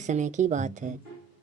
एक समय की बात है।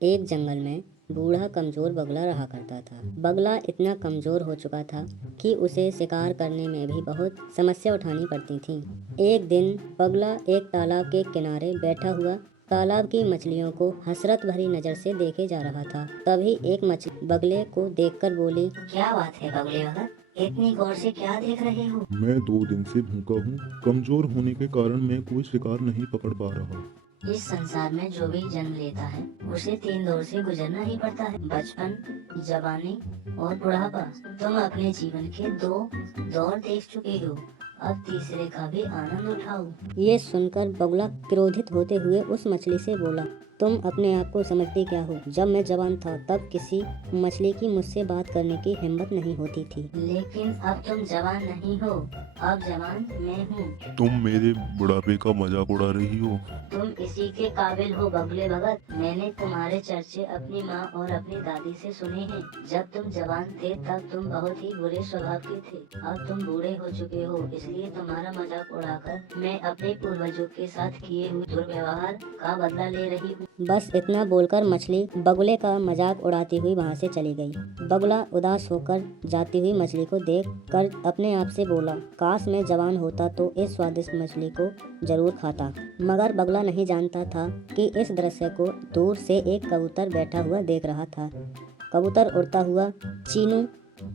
एक जंगल में बूढ़ा कमजोर बगला रहा करता था। बगला इतना कमजोर हो चुका था कि उसे शिकार करने में भी बहुत समस्या उठानी पड़ती थी। एक दिन बगला एक तालाब के किनारे बैठा हुआ तालाब की मछलियों को हसरत भरी नजर से देखे जा रहा था। तभी एक मछली बगले को देखकर बोली, क्या बात है बगले भगत, इतनी गौर से क्या देख रहे हो? मैं 2 दिन से भूखा हूँ। कमजोर होने के कारण मैं कोई शिकार नहीं पकड़ पा रहा। इस संसार में जो भी जन्म लेता है उसे 3 दौर से गुजरना ही पड़ता है, बचपन, जवानी और बुढ़ापा। तुम अपने जीवन के 2 दौर देख चुके हो, अब तीसरे का भी आनंद उठाओ। ये सुनकर बगुला क्रोधित होते हुए उस मछली से बोला, तुम अपने आप को समझते क्या हो? जब मैं जवान था तब किसी मछली की मुझसे बात करने की हिम्मत नहीं होती थी। लेकिन अब तुम जवान नहीं हो, अब जवान मैं हूँ। तुम मेरे बुढ़ापे का मजाक उड़ा रही हो। तुम इसी के काबिल हो बगले भगत। मैंने तुम्हारे चर्चे अपनी माँ और अपनी दादी से सुने हैं। जब तुम जवान थे तब तुम बहुत ही बुरे स्वभाव के थे। अब तुम बूढ़े हो चुके हो, इसलिए तुम्हारा मजाक उड़ाकर मैं अपने पूर्वजों के साथ किए हुए दुर्व्यवहार का बदला ले रही हूँ। बस इतना बोलकर मछली बगुले का मजाक उड़ाती हुई वहाँ से चली गई। बगुला उदास होकर जाती हुई मछली को देख कर अपने आप से बोला, काश मैं जवान होता तो इस स्वादिष्ट मछली को जरूर खाता। मगर बगुला नहीं जानता था कि इस दृश्य को दूर से एक कबूतर बैठा हुआ देख रहा था। कबूतर उड़ता हुआ चीनू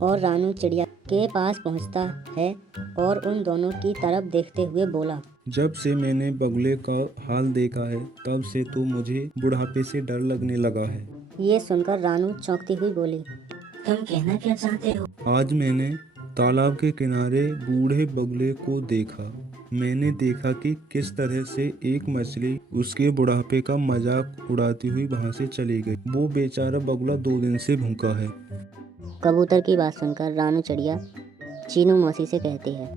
और रानू चिड़िया के पास पहुँचता है और उन दोनों की तरफ देखते हुए बोला, जब से मैंने बगुले का हाल देखा है तब से तो मुझे बुढ़ापे से डर लगने लगा है। ये सुनकर रानू चौंकती हुई बोली, तुम कहना क्या चाहते हो? आज मैंने तालाब के किनारे बूढ़े बगुले को देखा। मैंने देखा कि किस तरह से एक मछली उसके बुढ़ापे का मजाक उड़ाती हुई वहाँ से चली गई। वो बेचारा बगुला 2 दिन से भूखा है। कबूतर की बात सुनकर रानू चिड़िया चीनू मौसी से कहती है,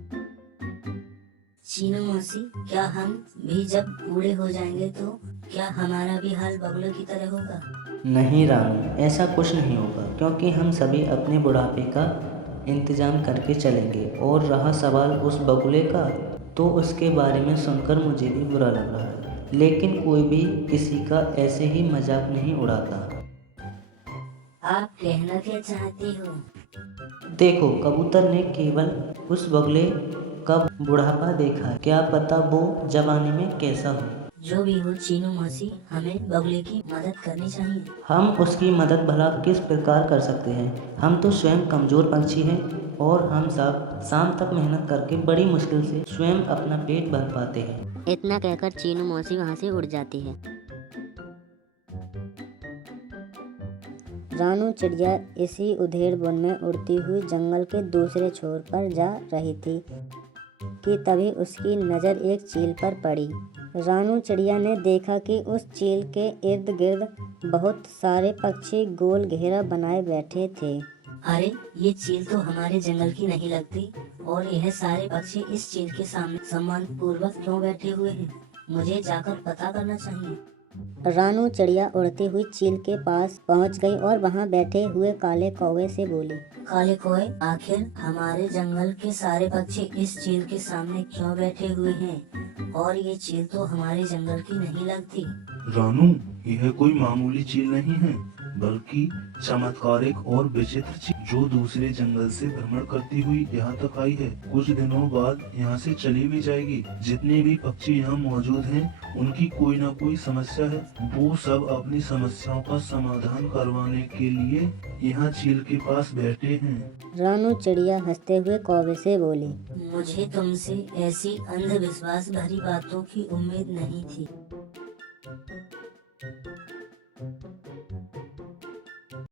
चीनू मौसी, क्या हम भी जब बूढ़े हो जाएंगे तो क्या हमारा भी हाल बगुलों की तरह होगा? नहीं रानू, ऐसा कुछ नहीं होगा, क्योंकि हम सभी अपने बुढ़ापे का इंतजाम करके चलेंगे। और रहा सवाल उस बगुले का, तो उसके बारे में सुनकर मुझे भी बुरा लग रहा है, लेकिन कोई भी किसी का ऐसे ही मजाक नहीं उड़ाता। आप कहना क्या चाहती हो? देखो, कबूतर ने केवल उस बगुले का बुढ़ापा देखा है, क्या पता वो जवानी में कैसा हो। जो भी हो चीनू मौसी, हमें बगुले की मदद करनी चाहिए। हम उसकी मदद भला किस प्रकार कर सकते हैं? हम तो स्वयं कमजोर पंछी हैं और हम सब शाम तक मेहनत करके बड़ी मुश्किल से स्वयं अपना पेट भर पाते हैं। इतना कहकर चीनू मौसी वहाँ से उड़ जाती है। रानू चिड़िया इसी उधेड़ बुन में उड़ती हुई जंगल के दूसरे छोर पर जा रही थी कि तभी उसकी नज़र एक चील पर पड़ी। रानू चिड़िया ने देखा कि उस चील के इर्द गिर्द बहुत सारे पक्षी गोल घेरा बनाए बैठे थे। अरे, ये चील तो हमारे जंगल की नहीं लगती, और यह सारे पक्षी इस चील के सामने सम्मान पूर्वक क्यों बैठे हुए हैं? मुझे जाकर पता करना चाहिए। रानू चिड़िया उड़ती हुई चील के पास पहुंच गई और वहां बैठे हुए काले कौवे से बोली, काले कौवे, आखिर हमारे जंगल के सारे पक्षी इस चील के सामने क्यों बैठे हुए हैं? और ये चील तो हमारे जंगल की नहीं लगती। रानू, यह कोई मामूली चील नहीं है, बल्कि चमत्कारिक और विचित्र चील जो दूसरे जंगल से भ्रमण करती हुई यहाँ तक आई है। कुछ दिनों बाद यहाँ से चली भी जाएगी। जितने भी पक्षी यहाँ मौजूद हैं, उनकी कोई ना कोई समस्या है। वो सब अपनी समस्याओं का समाधान करवाने के लिए यहाँ चील के पास बैठे हैं। रानू चिड़िया हंसते हुए कौवे से बोली, मुझे तुमसे ऐसी अंधविश्वास भरी बातों की उम्मीद नहीं थी।